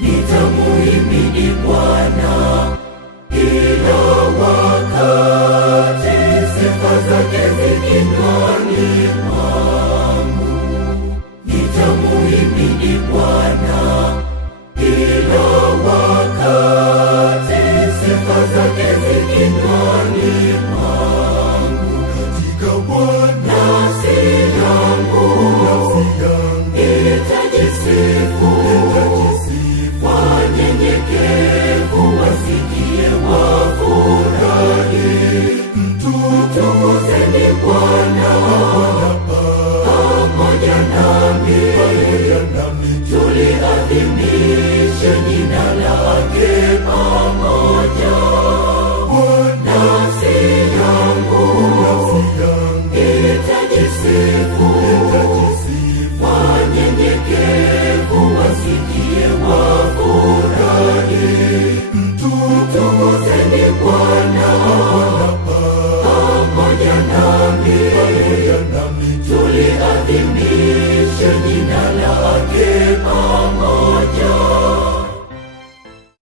nitamuhimidi Bwana kila wakati, sifa zake zikinywani mwangu. Nitamuhimidi Bwana kila wakati, sifa zake zikinywani mwangu. Katika Bwana nafsi yangu itajisifu, wanyenyekevu wasikie wafurahi. Mtukuzeni Bwana pamoja nami, tuliadhimishe jina lake pamoja. Nafsi yangu itajisifu, wanyenyekevu wasikie wafurahi. Mtukuzeni Bwana